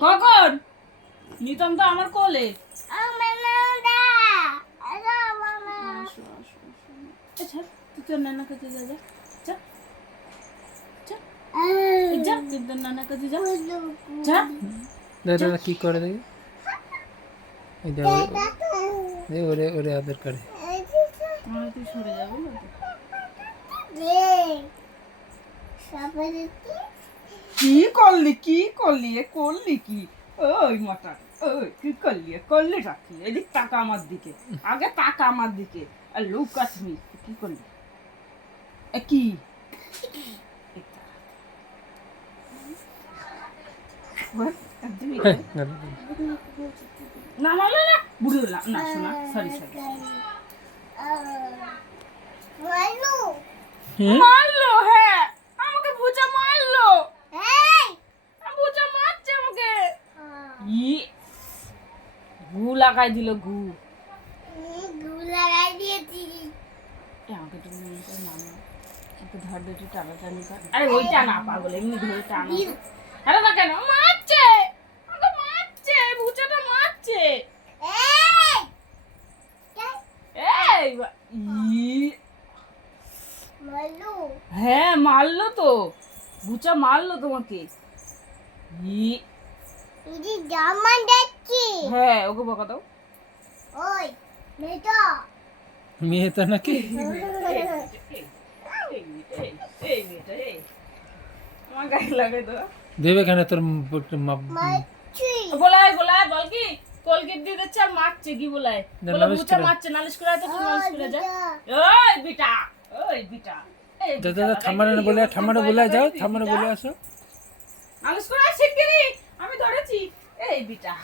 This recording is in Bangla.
কখন নিতম তো আমার কোলে আচ্ছা তুই তোর নানা কাছে যা যা যা যা তুই তোর নানা কাছে যা যা দাদা কি করে দেখি এই দেখো এই ওরে ওরে আদর করে তাহলে তুই সরে যাবি না কি করলি এ করলি কি ওই মটা ওই কি করলি রাখি এদিক টাকা আমার দিকে আগে টাকা আমার দিকে আর লুকাসমি কি করলি এ কি না না না বুড়ো না শোনা সরি মারলো হ্যাঁ আমাকে বুঝা মারলো বুঝা মারছে আমাকে ই গু লাগাই দিল গু আমাকে তুমি মনে করে মানো আমাকে ধর দুটি টানাটানি কর আরে ওইটা না পাগল এমনি ধরে টানো আরে না কেন মারছে আমাকে মারছে বুঝাটা মারছে এই ই হ্যাঁ মারলো তো বুচা মারলো তোমাকে হ্যাঁ ওকে বকা দাও মেয়ে তো নাকি আমার গায়ে লাগে তো দেবে কেন তোর বলাই বল কি কলগেট দিয়ে দিচ্ছে আর মারছে কি বলাই বলে বুচা মারছে নালিশ করে তো নালিশ করে যা ওই বিটা দাদা ঠাম্মারে বলে যাও ঠাম্মারে বলে আসো নালিশ করে শিগগিরই আমি ধরেছি এই বিটা